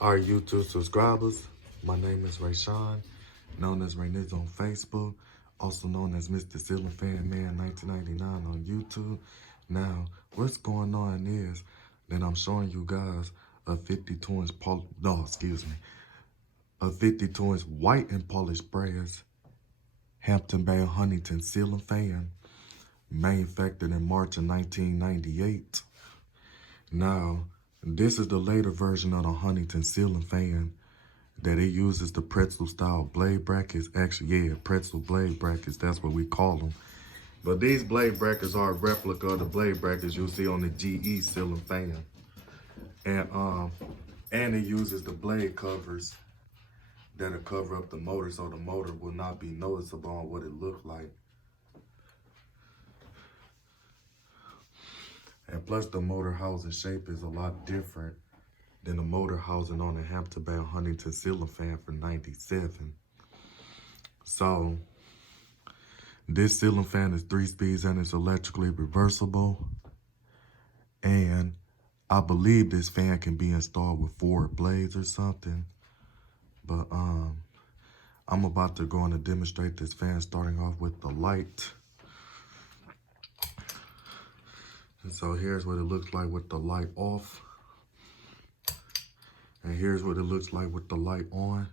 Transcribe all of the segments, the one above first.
Our YouTube subscribers, my name is Rayshawn, known as Rayniz on Facebook, also known as Mr. Ceiling Fan Man 1999 on YouTube. Now, what's going on is that I'm showing you guys a 52-inch a 52-inch white and polished brass Hampton Bay Huntington ceiling fan, manufactured in March of 1998. Now, this is the later version of the Huntington ceiling fan that it uses the pretzel style blade brackets. Actually, yeah, pretzel blade brackets, that's what we call them. But these blade brackets are a replica of the blade brackets you'll see on the GE ceiling fan. And it uses the blade covers that'll cover up the motor so the motor will not be noticeable on what it looked like. And plus the motor housing shape is a lot different than the motor housing on the Hampton Bay Huntington ceiling fan for 97. So this ceiling fan is 3 speeds and it's electrically reversible. And I believe this fan can be installed with 4 blades or something. But I'm about to go on and demonstrate this fan, starting off with the light. And so here's what it looks like with the light off. And here's what it looks like with the light on.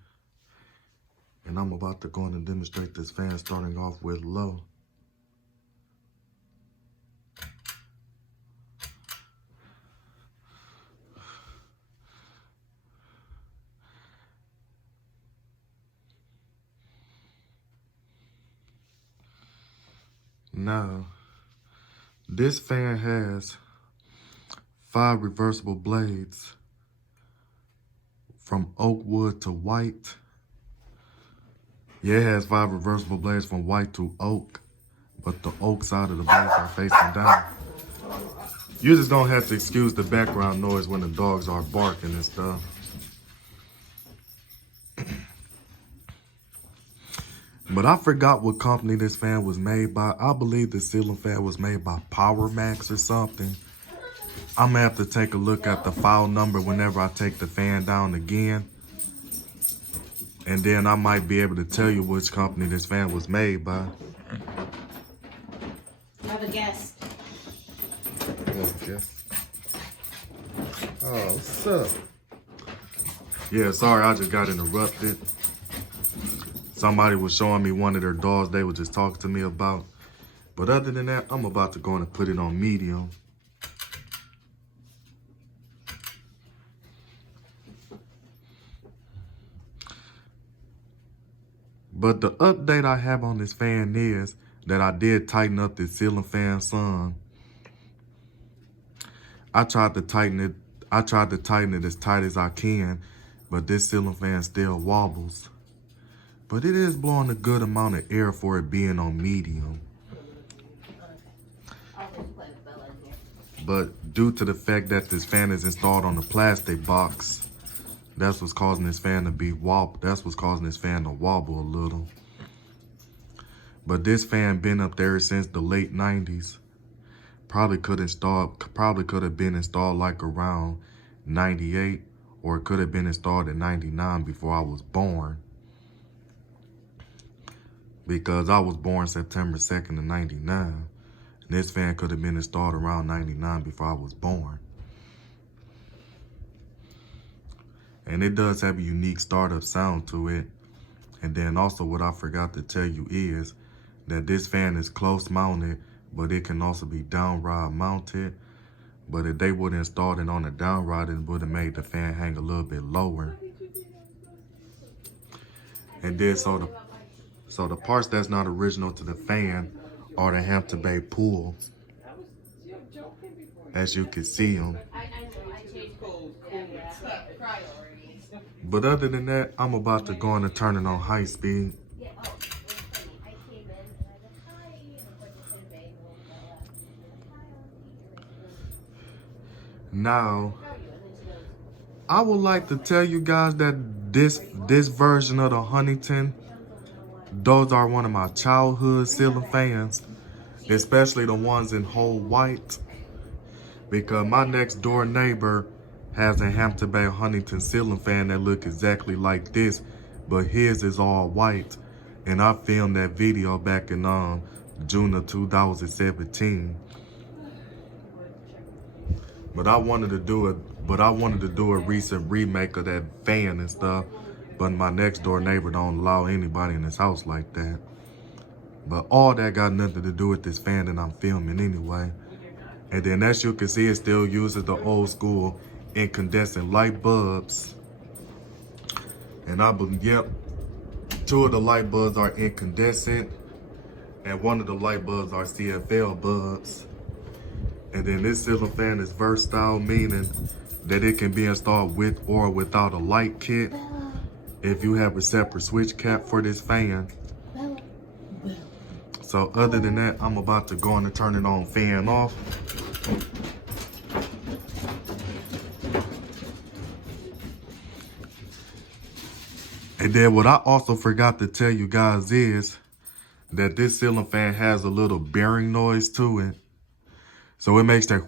And I'm about to go on and demonstrate this fan, starting off with low. Now, this fan has 5 reversible blades from oak wood to white. Yeah, it has 5 reversible blades from white to oak, but the oak side of the blades are facing down. You're just gonna have to excuse the background noise when the dogs are barking and stuff. But I forgot what company this fan was made by. I believe the ceiling fan was made by Power Max or something. I'm gonna have to take a look at the file number whenever I take the fan down again. And then I might be able to tell you which company this fan was made by. I have a guest. Oh, what's up? Yeah, sorry, I just got interrupted. Somebody was showing me one of their dogs they were just talking to me about. But other than that, I'm about to go and put it on medium. But the update I have on this fan is that I did tighten up this ceiling fan some. I tried to tighten it as tight as I can, but this ceiling fan still wobbles. But it is blowing a good amount of air for it being on medium. But due to the fact that this fan is installed on a plastic box, that's what's causing this fan to be That's what's causing this fan to wobble a little. But this fan been up there since the late 90s. Probably could have been installed like around 98, or it could have been installed in 99 before I was born. Because I was born September 2nd of 99. And this fan could have been installed around 99 before I was born. And it does have a unique startup sound to it. And then also what I forgot to tell you is that this fan is close mounted, but it can also be down rod mounted. But if they would have installed it on a down rod, it would have made the fan hang a little bit lower. And then so the parts that's not original to the fan are the Hampton Bay pool. As you can see them. But other than that, I'm about to go on and turn it on high speed. Now, I would like to tell you guys that this version of the Huntington, those are one of my childhood ceiling fans, especially the ones in whole white, because my next door neighbor has a Hampton Bay Huntington ceiling fan that look exactly like this, but his is all white. And I filmed that video back in June of 2017. But I wanted to do a recent remake of that fan and stuff. But my next door neighbor don't allow anybody in his house like that. But all that got nothing to do with this fan that I'm filming anyway. And then as you can see, it still uses the old school incandescent light bulbs. And I believe, yep, 2 of the light bulbs are incandescent and 1 of the light bulbs are CFL bulbs. And then this ceiling fan is versatile, meaning that it can be installed with or without a light kit. If you have a separate switch cap for this fan. So other than that, I'm about to go on and turn it on, fan off. And then what I also forgot to tell you guys is that this ceiling fan has a little bearing noise to it. So it makes that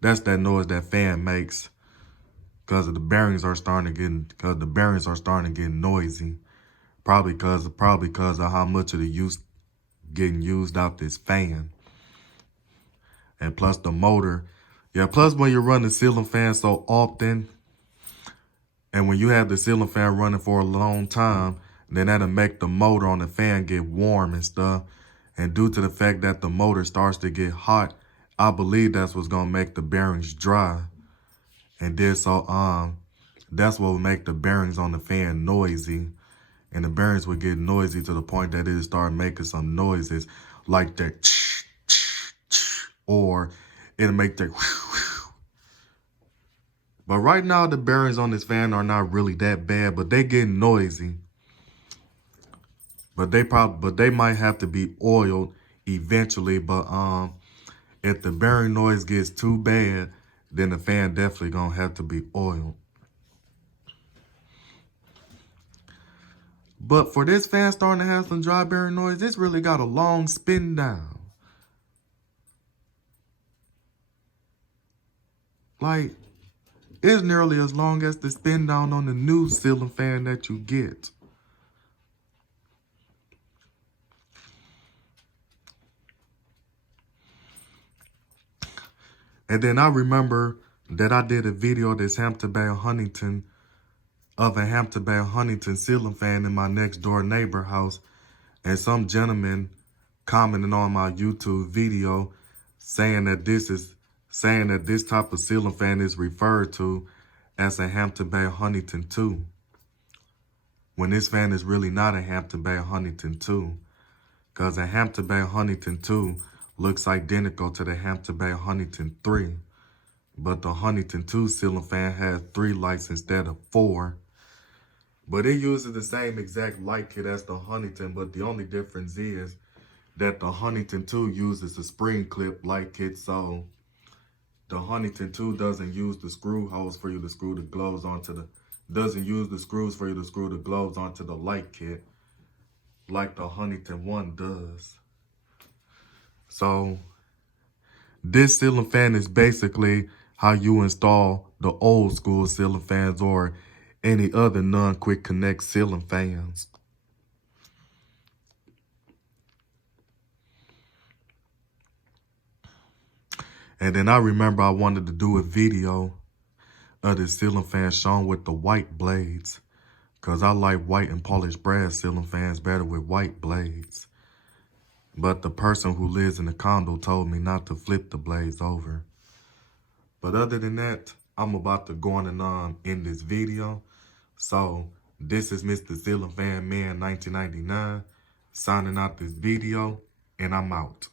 that's that noise that fan makes because the bearings are starting to get noisy. Probably because of how much of the use getting used out this fan. And plus the motor. Yeah, plus when you run the ceiling fan so often, and when you have the ceiling fan running for a long time, then that'll make the motor on the fan get warm and stuff. And due to the fact that the motor starts to get hot, I believe that's what's gonna make the bearings dry. And then so that's what will make the bearings on the fan noisy. And the bearings would get noisy to the point that it'll start making some noises like that, or it'll make that. But right now the bearings on this fan are not really that bad, but they get noisy. But they might have to be oiled eventually. But if the bearing noise gets too bad, then the fan definitely gonna have to be oiled. But for this fan starting to have some dry bearing noise, it's really got a long spin down. Like, it's nearly as long as the spin down on the new ceiling fan that you get. And then I remember that I did a video of this Hampton Bay Huntington ceiling fan in my next door neighbor house. And some gentleman commented on my YouTube video saying that this type of ceiling fan is referred to as a Hampton Bay Huntington 2. When this fan is really not a Hampton Bay Huntington 2. Because a Hampton Bay Huntington 2 looks identical to the Hampton Bay Huntington 3. But the Huntington 2 ceiling fan has 3 lights instead of 4. But it uses the same exact light kit as the Huntington, but the only difference is that the Huntington 2 uses a spring clip light kit, so the Huntington 2 doesn't use the screw holes for you to screw the globes onto the, doesn't use the screws for you to screw the globes onto the light kit like the Huntington 1 does. So this ceiling fan is basically how you install the old school ceiling fans or any other non-quick connect ceiling fans. And then I remember I wanted to do a video of the ceiling fan shown with the white blades, because I like white and polished brass ceiling fans better with white blades. But the person who lives in the condo told me not to flip the blades over. But other than that, I'm about to go on and end this video. So this is Mr. Ceiling Fan Man 1999 signing out this video, and I'm out.